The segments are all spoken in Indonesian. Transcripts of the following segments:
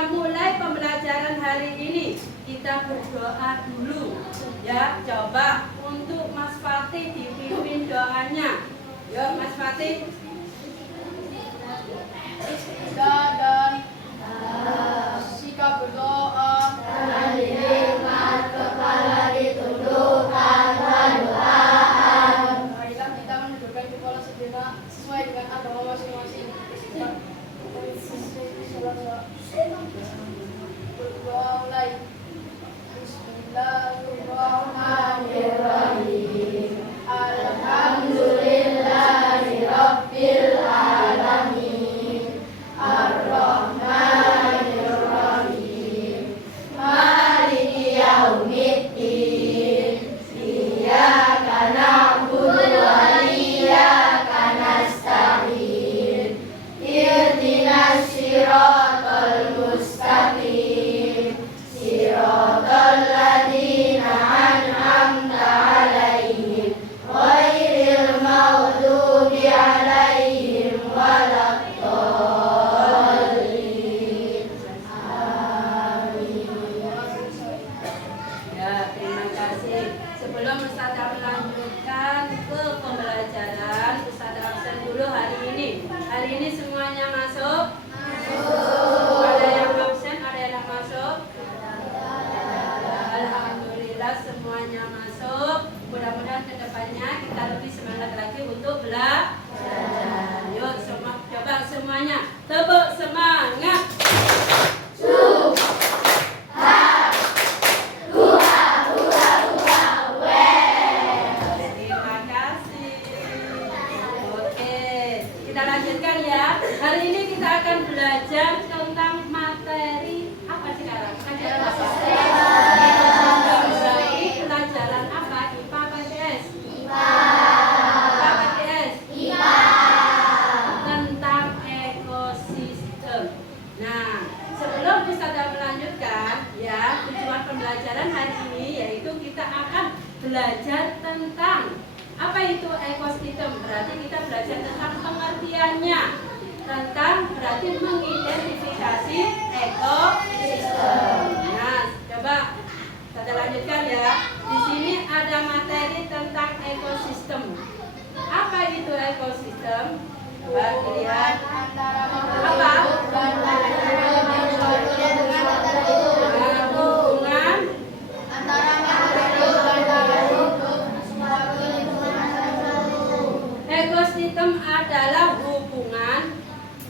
Sebelum mulai pembelajaran hari ini, kita berdoa dulu. Ya, coba untuk Mas Fatih dipimpin doanya. Yuk Mas Fatih. Dan sikap berdoa dan dilipat kepala ditundukkan berdoaan. marilah kita menundukkan kepala sejenak sesuai dengan agama masing-masing. Berdoa mulai. Bismillahirrahmanirrahim. Alhamdulillahirabbil alamin. Ar-Rahmanir-Rahim. Maliki yaumiddin. Iyyaka na'budu wa iyyaka nasta'in. Ihdinas siratal mustaqim. Siratal ladzina an'amta 'alaihim ghairil maghdubi 'alaihim waladdallin. Amin. Ya, terima kasih. Sebelum Ustazah melanjutkan ke pembelajaran, Ustazah absen dulu hari ini. Hari ini semuanya masuk? Ada yang absen, ada yang masuk? Alhamdulillah semuanya masuk. Mudah-mudahan kedepannya kita lebih semangat lagi untuk belajar. Yuk, coba semuanya tepuk semangat. Terima kasih. Oke, kita lanjutkan ya. Hari ini kita akan belajar tentang materi apa sekarang? Pelajaran apa? Berarti pelajaran apa? IPA PTS? IPA PTS? IPA. Tentang ekosistem. Nah, sebelum Ustazah melanjutkan ya, tujuan pembelajaran hari ini yaitu kita akan belajar tentang apa itu ekosistem. Berarti kita belajar tentang pengertiannya, tentang berarti mengidentifikasi ekosistem. Nah, coba kita lanjutkan ya. Di sini ada materi tentang ekosistem. Apa itu ekosistem? Coba dilihat. Apa? Nah, hubungan ekosistem adalah hubungan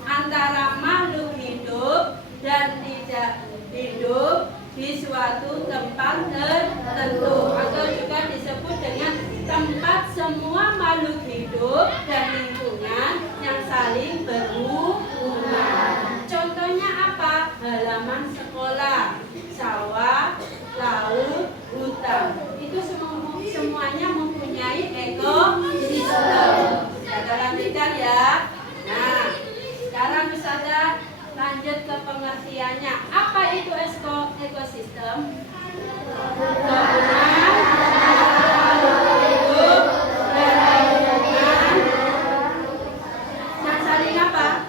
antara makhluk hidup dan tidak hidup di suatu tempat tertentu, atau juga disebut dengan tempat semua makhluk hidup dan lingkungan yang saling berhubungan. Contohnya apa? Halaman sekolah, sawah, laut, hutan. Itu semuanya mempunyai ekosistem. Kita lanjutkan ya. Nah, sekarang Ustazah lanjut ke pengertiannya. Apa itu ekosistem? Gabungan hidup dan lingkungan yang saling apa?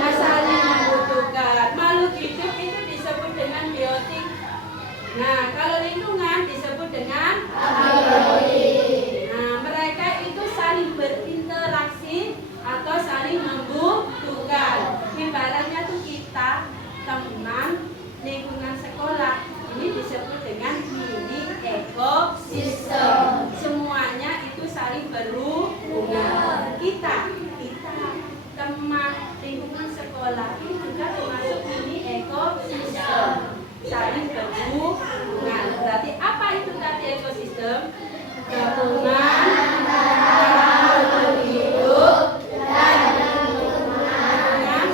Yang saling membutuhkan. Makhluk hidup itu disebut dengan biotik. Nah, kalau lingkungan disebut dengan abiotik. Nah, mereka itu saling berinteraksi atau saling membutuhkan. Ibaratnya tuh kita, teman, lingkungan sekolah. Ini disebut dengan mini ekosistem. Semuanya itu saling berhubungan. Kita, teman, lingkungan sekolah ini juga termasuk mini ekosistem. Saling berhubungan. Berarti apa itu tadi ekosistem? Gabungan antara makhluk hidup dan lingkungan yang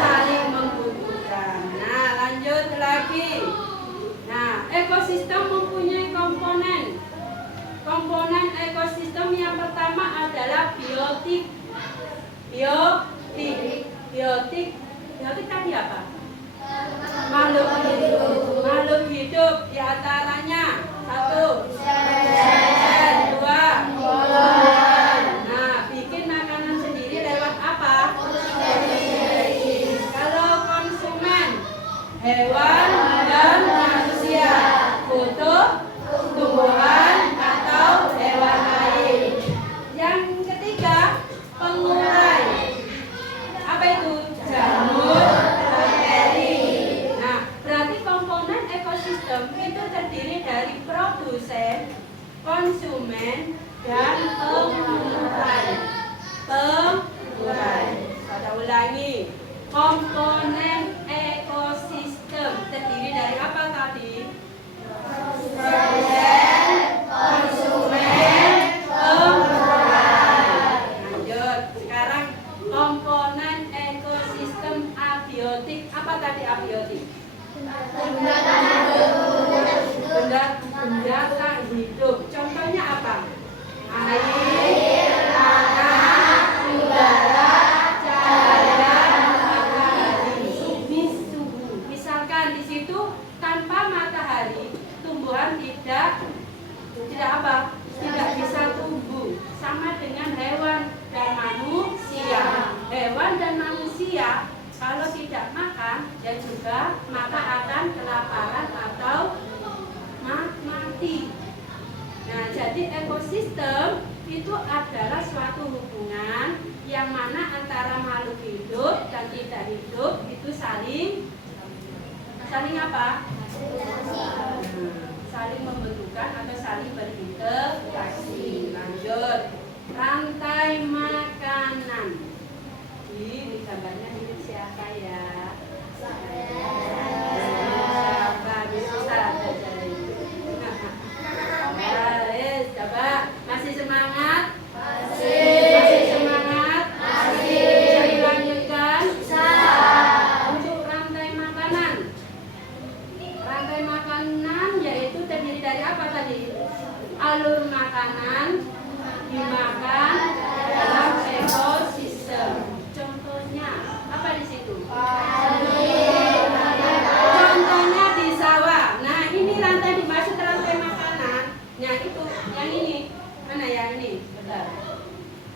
saling membutuhkan. Nah, lanjut lagi. Nah, ekosistem mempunyai komponen. Komponen ekosistem yang pertama adalah biotik. Biotik tadi apa? Makhluk hidup. Makhluk hidup diantaranya 1, sel, 2, konsumen dan pemurah. Saya ulangi. Komponen ekosistem terdiri dari apa tadi? Konsumen, pemurah. Lanjut. Sekarang komponen ekosistem abiotik. Apa tadi abiotik? Benda tak hidup. Contohnya apa? Air, tanah, udara, cahaya, matahari, suhu. Misalkan di situ tanpa matahari tumbuhan tidak apa? Tidak bisa tumbuh. Sama dengan hewan dan manusia. Hewan dan manusia kalau tidak makan dan juga maka akan kelaparan atau mati. Nah, jadi ekosistem itu adalah suatu hubungan yang mana antara makhluk hidup dan tidak hidup itu saling apa? Saling membutuhkan atau saling berinteraksi. Lanjut. Rantai makanan. Ini gambarnya ini siapa ya? Siapa? Bisa ada jadi. Coba masih semangat? Masih semangat? Bisa dilanjutkan? Untuk rantai makanan. Rantai makanan yaitu terdiri dari apa tadi? Alur makanan dimakan dalam ekosistem. Contohnya apa di situ? Contohnya di sawah. Nah, ini rantai dimaksud rantai makanan. Nah, itu yang ini. Mana ya ini? Betul.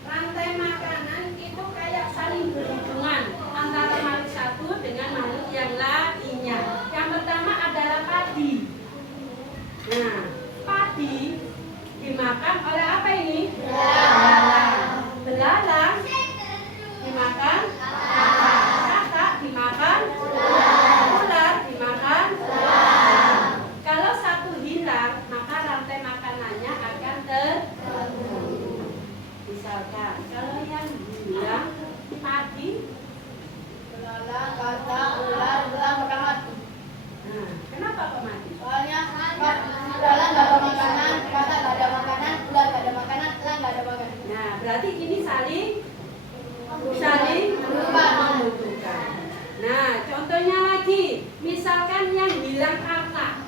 Rantai makanan itu kayak saling berhubungan antara makhluk satu dengan makhluk yang lainnya. Yang pertama adalah padi. Nah, padi dimakan oleh apa ini? Belalang dimakan katak dimakan ular dimakan. Kalau satu hilang maka rantai makanannya akan terganggu. Misalkan kalau yang hilang padi, Belalang, katak, ular, belang bakal mati. nah kenapa kok mati? Soalnya belalang nggak ada makanan, katak nggak ada makanan, ular nggak ada makanan, elang nggak ada makanan. Nah berarti ini saling membutuhkan. Nah contohnya lagi, misalkan yang hilang apa?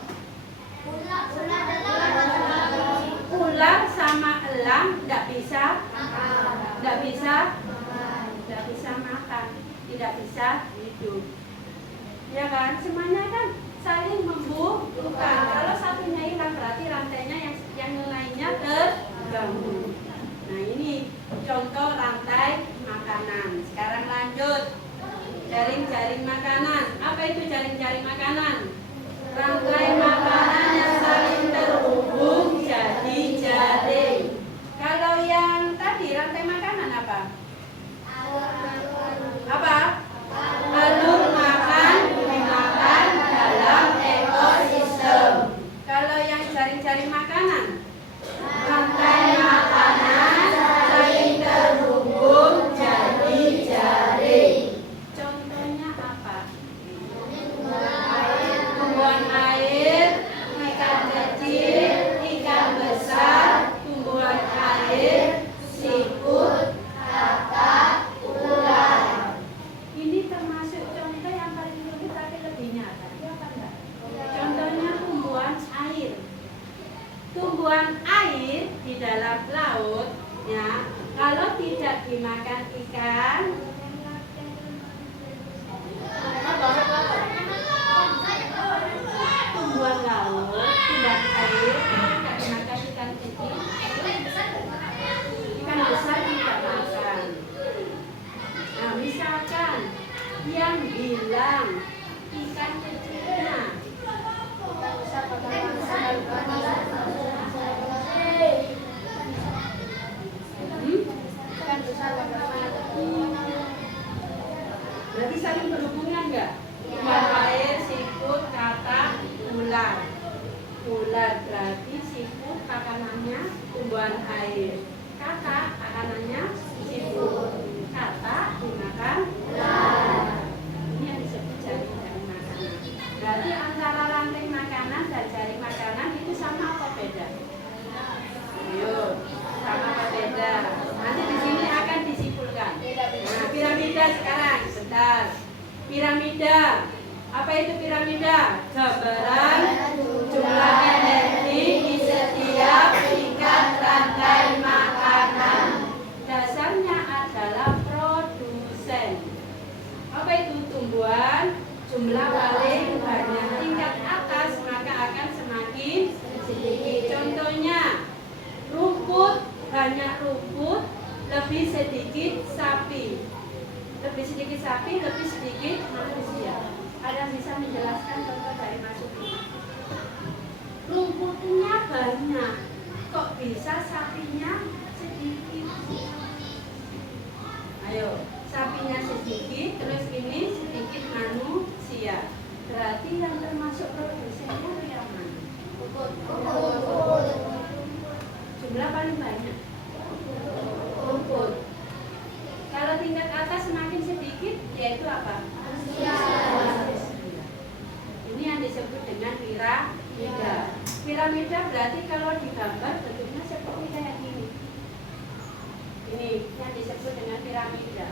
Ular sama elang nggak bisa makan, tidak bisa hidup. Ya kan? Semuanya kan saling membutuhkan. Kalau satunya hilang berarti rantainya yang lainnya terganggu. Nah ini contoh rantai makanan. Sekarang lanjut. Jaring-jaring makanan. Apa itu jaring-jaring makanan? Rantai makanan yang saling terhubung jadi jaring. Kalau yang tadi rantai makanan apa? Apa? Alur makan dimakan dalam ekosistem. Kalau yang jaring-jaring makanan, rantai makanan saling terhubung jadi jaring. Contohnya apa? Tumbuhan air, ikan kecil, ikan besar, tumbuhan air, siput, katak, ular. Ini termasuk contoh yang paling rumit tapi lebih nyata. Ya apa enggak? Contohnya tumbuhan air. Tumbuhan air di dalam laut, ya, kalau tidak dimakan ikan, tumbuhan laut, tumbuhan air, tidak dimakan ikan kecil, ikan besar tidak makan. Nah, misalkan yang bilang ikan kecilnya, berarti saling berhubungan nggak? Tumbuhan air, siput, katak, ular. Ular berarti siput makanannya tumbuhan air. Kata makanannya siput. Kata dimakan ular. Ini yang disebut jaring-jaring makanan. Berarti antara rantai makanan dan jaring makanan itu sama apa beda? Ayo, sama apa beda? Nanti di sini akan disimpulkan. Nah, piramida sekarang, sebentar. Piramida. Apa itu piramida? Gambaran jumlah energi di setiap tingkat rantai makanan. Dasarnya adalah produsen. Apa itu tumbuhan? Jumlah paling banyak tingkat atas maka akan semakin sedikit. Contohnya rumput, banyak rumput, lebih sedikit sapi. Lebih sedikit sapi, lebih sedikit manusia. Ada yang bisa menjelaskan contoh dari Mas Suki? Rumputnya banyak, kok bisa sapinya sedikit? Ayo, sapinya sedikit, terus ini sedikit manusia. Berarti yang termasuk produsennya yang mana? Jumlah paling banyak rumput. Kalau tingkat atas semakin sedikit, yaitu apa? Manusia. Ini yang disebut dengan piramida. Piramida berarti kalau digambar bentuknya seperti kayak gini. Ini yang disebut dengan piramida.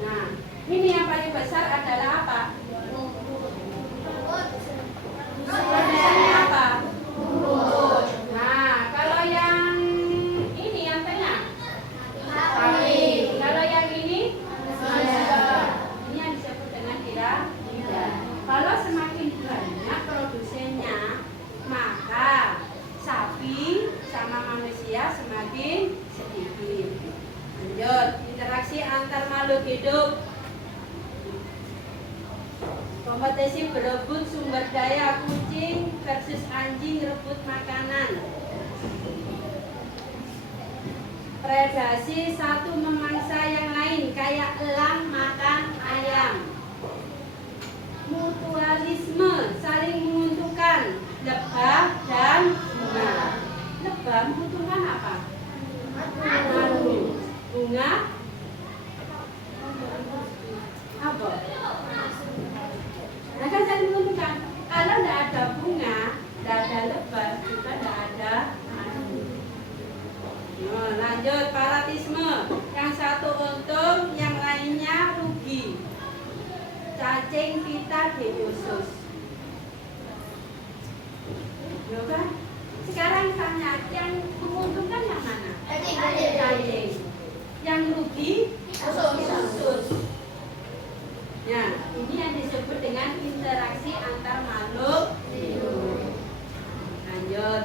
Nah, ini yang paling besar adalah apa? Produsennya apa? Rumput. Nah, kalau yang ini yang tengah? Sapi. Kalau yang ini? Manusia. Ini yang disebut dengan piramida. Kalau semakin banyak produsennya, maka sapi sama manusia semakin sedikit. Lanjut, interaksi antar makhluk hidup. Kompetisi berebut sumber daya, kucing versus anjing rebut makanan. Predasi satu memangsa yang lain, kayak elang makan ayam. Mutualisme, saling menguntungkan, lebah dan bunga. Lebah menguntungkan apa? Madu. Bunga apa? Nah kan saling menguntungkan. Kalau tidak ada bunga, tidak ada lebah, juga tidak ada madu. Nah, lanjut, paratisme. Yang satu untung, yang lainnya rugi. Cacing, pita, deosus. Ya kan? Sekarang tanya, yang menguntungkan yang mana? Cacing. Yang rugi? Usus. Nah, ini yang disebut dengan interaksi antar makhluk hidup. Lanjut.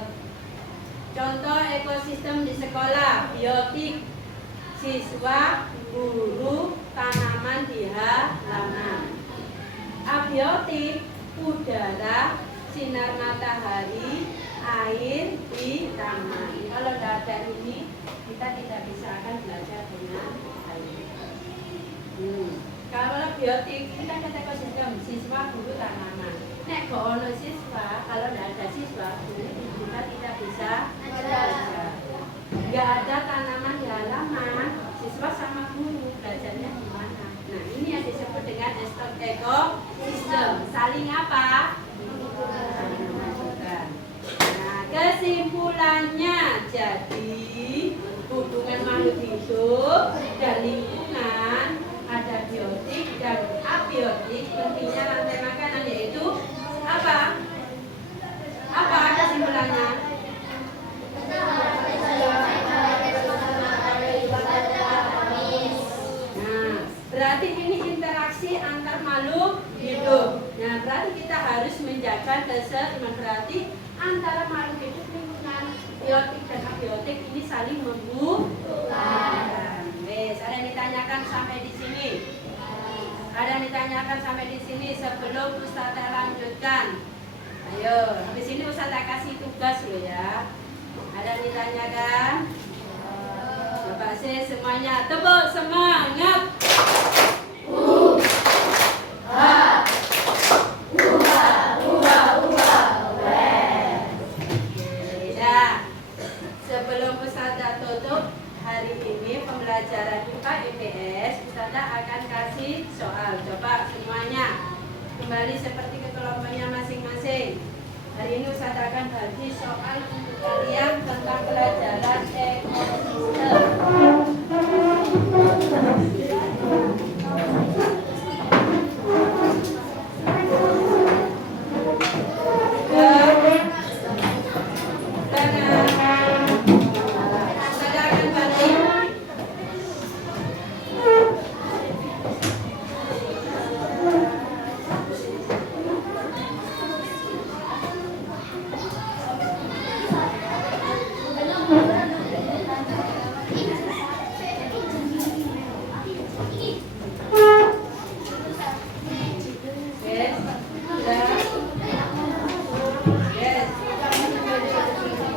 Contoh ekosistem di sekolah, biotik, siswa, guru, tanaman di halaman. Abiotik, udara, sinar matahari, air di taman. Kalau tidak ada ini, kita tidak bisa akan belajar dengan air. Kalau biotik, kita kata ekosistem, siswa, guru, tanaman. Nek kok ono siswa, kalau tidak ada siswa, kita tidak bisa belajar. Nggak ada tanaman di halaman, siswa sama guru belajarnya gimana? Nah, ini yang disebut dengan ekosistem. Saling apa? Saling membutuhkan. Nah, kesimpulannya jadi hubungan makhluk hidup dan lingkungan ada biotik dan abiotik. Pentingnya rantai makanan yaitu apa? Apa kesimpulannya? Nah, berarti ini interaksi antar makhluk hidup. Nah, berarti kita harus menjaga keseimbangan. Berarti antara makhluk hidup, lingkungan, biotik dan abiotik ini saling membutuhkan. Wes, ada yang ditanyakan sampai di sini? Ada yang ditanyakan sampai di sini sebelum Ustazah lanjutkan? Ayo, di sini Ustazah kasih tugas loh ya. Ada yang ditanyakan? Bapak saya semuanya tepuk semangat. Ya, sebelum untuk hari ini pembelajaran IPA IPS, Ustazah akan kasih soal. Coba semuanya kembali seperti ke kelompoknya masing-masing. Hari ini Ustazah akan bagi soal untuk kalian tentang pelajaran ekosistem.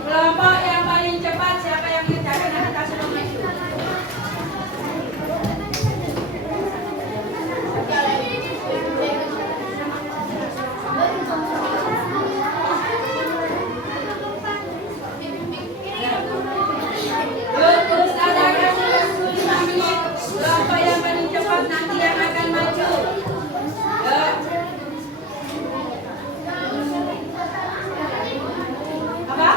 Kelompok yang paling cepat siapa yang mengerjakan akan kasih nomor itu. Terus ada kasih waktu 5 menit. Kelompok yang paling cepat nanti yang akan maju. Apa?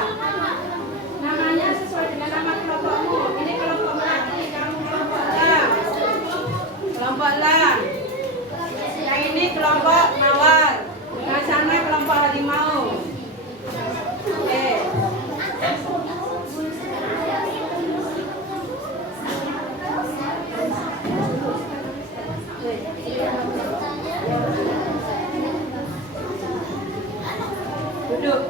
Namanya sesuai dengan nama kelompokmu. Ini kelompok melati, kamu kelompok lang. Kelompok lang. Yang ini kelompok mawar. Yang sana kelompok harimau. Oke. Duduk.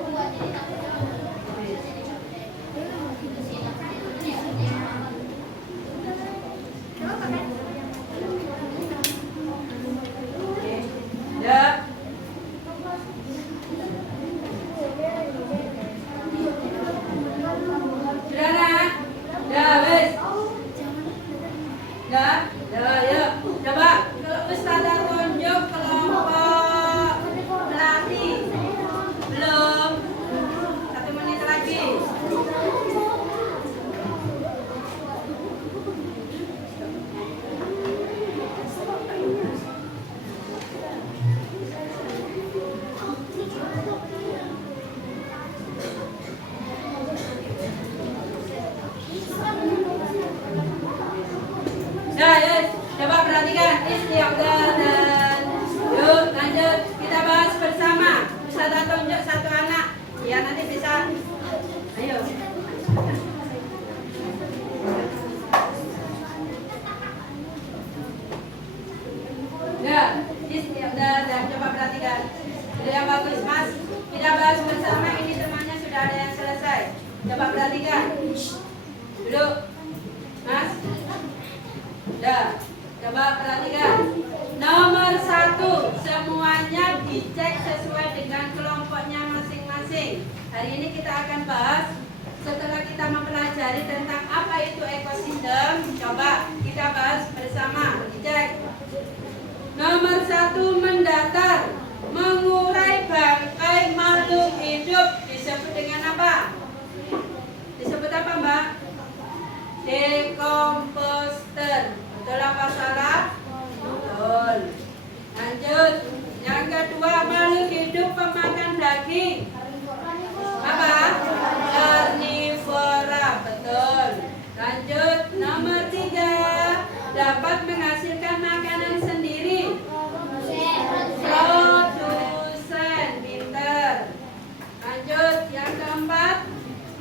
Ya. Sudah nak? Dah wes. Dah? Dah ya. Coba Ustazah tunjuk kelompok melati. Belum. 1 menit lagi. Nah, yes. Coba perhatikan istiadat dan yuk lanjut kita bahas bersama. Ustazah tunjuk satu anak. Ya nanti bisa. Ayo. Ya, istiadat dan coba perhatikan. Ada yang bagus mas. Kita bahas bersama ini semuanya sudah ada yang selesai. Coba perhatikan. Duduk, mas. Dah, coba perhatikan. Nomor 1, semuanya dicek sesuai dengan kelompoknya masing-masing. Hari ini kita akan bahas setelah kita mempelajari tentang apa itu ekosistem. Coba kita bahas bersama. Dicek. Nomor 1, mendatar, mengurai bangkai makhluk hidup disebut dengan apa? Disebut apa, Mbak? Dekomposter. Betul apa salah? Betul. Lanjut. Yang kedua, makhluk hidup pemakan daging. Apa? Karnivora. Betul. Lanjut. Nomor 3, dapat menghasilkan makanan sendiri. Produsen. Pinter. Lanjut. Yang keempat,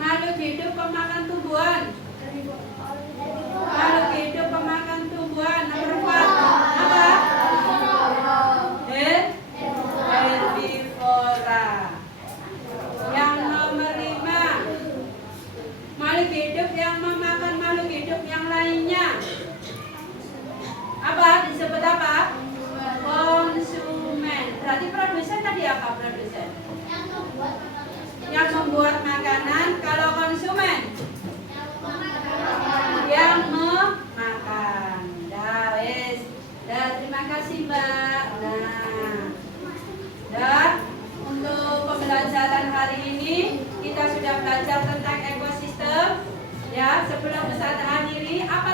makhluk hidup pemakan tumbuhan. Makhluk hidup pemakan tumbuhan. Nomor 4, apa? Herbivora. Yang nomor 5, makhluk hidup yang memakan makhluk hidup yang lainnya. Apa? Disebut apa? Konsumen. Berarti produsen tadi apa produsen? Yang membuat makanan. Kalau konsumen? Yang memakan. Dah wes. Dah, terima kasih Mbak. Nah, dah untuk pembelajaran hari ini kita sudah belajar tentang ekosistem ya. Sebelum Ustaz akhiri, apa